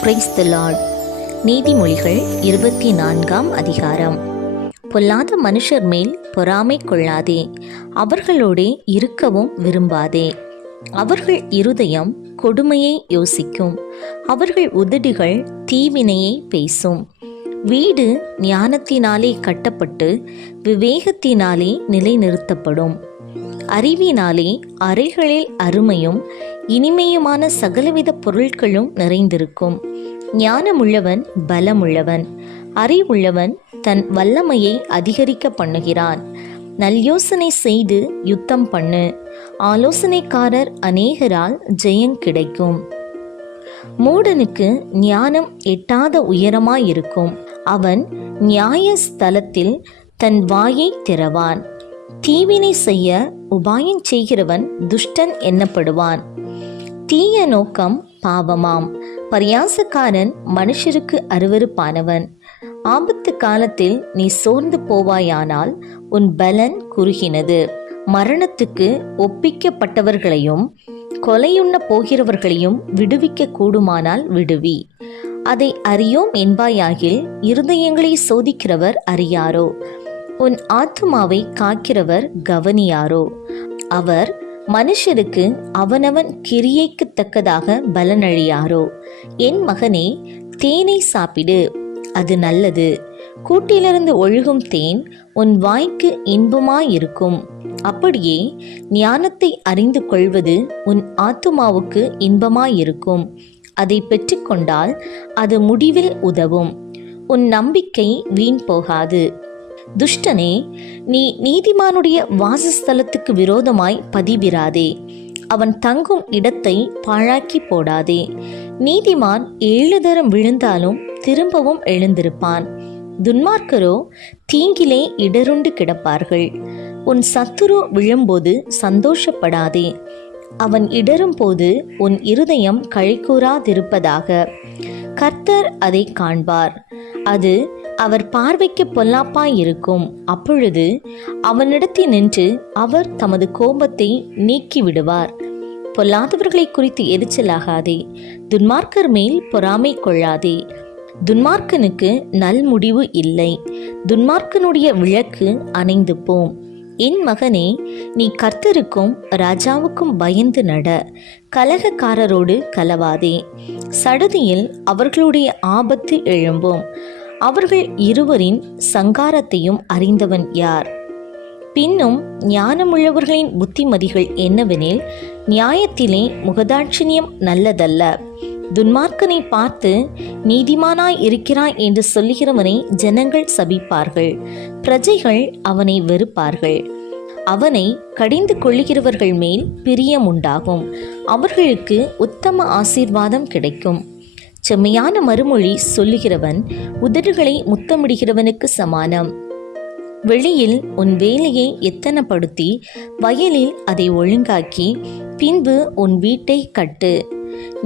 Praise the Lord. நீதிமொழிகள் 24ஆம் அதிகாரம். பொல்லாத மனுஷர் மேல் பொறாமை கொள்ளாதே, அவர்களோடே இருக்கவும் விரும்பாதே. அவர்கள் இருதயம் கொடுமையை யோசிக்கும், அவர்கள் உதடுகள் தீவினையை பேசும். வீடு ஞானத்தினாலே கட்டப்பட்டு விவேகத்தினாலே நிலைநிறுத்தப்படும். அறிவினாலே அறைகளில் அருமையும் இனிமையுமான சகலவித பொருட்களும் நிறைந்திருக்கும். ஞானமுள்ளவன் பலமுள்ளவன், அறிவுள்ளவன் தன் வல்லமையை அதிகரிக்க பண்ணுகிறான். நல்யோசனை செய்து யுத்தம் பண்ணு, ஆலோசனைக்காரர் அநேகரால் ஜெயம் கிடைக்கும். மூடனுக்கு ஞானம் எட்டாத உயரமாயிருக்கும், அவன் நியாய ஸ்தலத்தில் தன் வாயை திறவான். தீவினை செய்ய உபாயம் செய்கிறவன் துஷ்டன் எண்ணப்படுவான். தீய நோக்கம் பாவமாம், பரியாசக்காரன் மனுஷருக்கு அருவருப்பானவன். ஆபத்து காலத்தில் நீ சோர்ந்து போவாயானால் உன் பலன் குறுகினது. மரணத்துக்கு ஒப்பிக்கப்பட்டவர்களையும் கொலையுண்ண போகிறவர்களையும் விடுவிக்க கூடுமானால் விடுவி. அதை அறியோம் என்பாயாகில் இருதயங்களை சோதிக்கிறவர் அறியாரோ? உன் ஆத்துமாவை காக்கிறவர் கவனியாரோ? அவர் மனுஷருக்கு அவனவன் கிரியைக்கு தக்கதாக பலனழியாரோ? என் மகனே, தேனை சாப்பிடு, அது நல்லது. கூட்டிலிருந்து ஒழுகும் தேன் உன் வாய்க்கு இன்பமாயிருக்கும். அப்படியே ஞானத்தை அறிந்து கொள்வது உன் ஆத்துமாவுக்கு இன்பமாயிருக்கும். அதை பெற்றுக்கொண்டால் அது முடிவில் உதவும். உன் நம்பிக்கை வீண் போகாது. துஷ்டனே, நீ நீதிமானுடைய வாசஸ்தலத்துக்கு விரோதமாய் பதிவிராதே, அவன் தங்கும் இடத்தை பாழாக்கி போடாதே. நீதிமான் 7 தரம் விழுந்தாலும் திரும்பவும் எழுந்திருப்பான், துன்மார்க்கரோ தீங்கிலே இடருண்டு கிடப்பார்கள். உன் சத்துரு விழும்போது சந்தோஷப்படாதே, அவன் இடரும் போது உன் இருதயம் களிகூராதிருப்பதாக. கர்த்தர் அதை காண்பார், அது அவர் பார்வைக்கு பொல்லாப்பாயிருக்கும். அப்பொழுது அவனிடத்தில் நின்று அவர் தமது கோபத்தை நீக்கிவிடுவார். பொல்லாதவர்களை குறித்து எரிச்சலாகாதே, துன்மார்க்கர் மேல் பொறாமை கொள்ளாதே. துன்மார்க்கனுக்கு நல் முடிவு இல்லை, துன்மார்க்கனுடைய விளக்கு அணைந்து போம். என் மகனே, நீ கர்த்தருக்கும் ராஜாவுக்கும் பயந்து நட. கலகக்காரரோடு கலவாதே, சடுதியில் அவர்களுடைய ஆபத்து எழும்பும். அவர்கள் இருவரின் சங்காரத்தையும் அறிந்தவன் யார்? பின்னும் ஞானமுள்ளவர்களின் புத்திமதிகள் என்னவெனில், நியாயத்திலே முகதாட்சிணியம் நல்லதல்ல. துன்மார்க்கனை பார்த்து நீதிமானாய் இருக்கிறாய் என்று சொல்லுகிறவனை ஜனங்கள் சபிப்பார்கள், பிரஜைகள் அவனை வெறுப்பார்கள். அவனை கடிந்து கொள்ளுகிறவர்கள் மேல் பிரியம் உண்டாகும், அவர்களுக்கு உத்தம ஆசீர்வாதம் கிடைக்கும். செம்மையான மறுமொழி சொல்லுகிறவன் உதடுகளை முத்தமிடுகிறவனுக்கு சமானம். வெளியில் உன் வேலையை எத்தனப்படுத்தி வயலில் அதை ஒழுங்காக்கி பின்பு உன் வீட்டை கட்டு.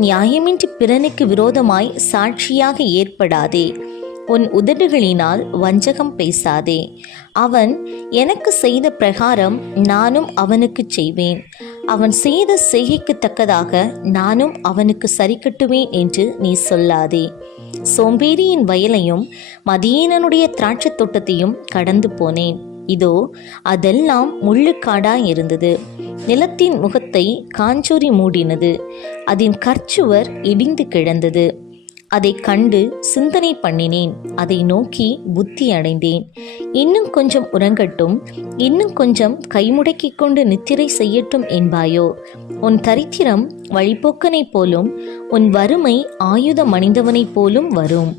நியாயமின்றி பிறனுக்கு விரோதமாய் சாட்சியாக ஏற்படாதே, உன் உதடுகளினால் வஞ்சகம் பேசாதே. அவன் எனக்கு செய்த பிரகாரம் நானும் அவனுக்கு செய்வேன், அவன் செய்த செய்கைக்கு தக்கதாக நானும் அவனுக்கு சரி கட்டுவேன் என்று நீ சொல்லாதே. சோம்பேறியின் வயலையும் மதியீனனுடைய திராட்சை தோட்டத்தையும் கடந்து போனேன், இதோ அதெல்லாம் முள்ளுக்காடாய் இருந்தது. நிலத்தின் முகத்தை காஞ்சூரி மூடினது, அதன் கற்சுவர் இடிந்து கிடந்தது. அதை கண்டு சிந்தனை பண்ணினேன், அதை நோக்கி புத்தி அடைந்தேன். இன்னும் கொஞ்சம் உறங்கட்டும், இன்னும் கொஞ்சம் கைமுடக்கி கொண்டு நித்திரை செய்யட்டும் என்பாயோ? உன் தரித்திரம் வழிபோக்கனைப் போலும் உன் வறுமை ஆயுதம் அணிந்தவனைப் போலும் வரும்.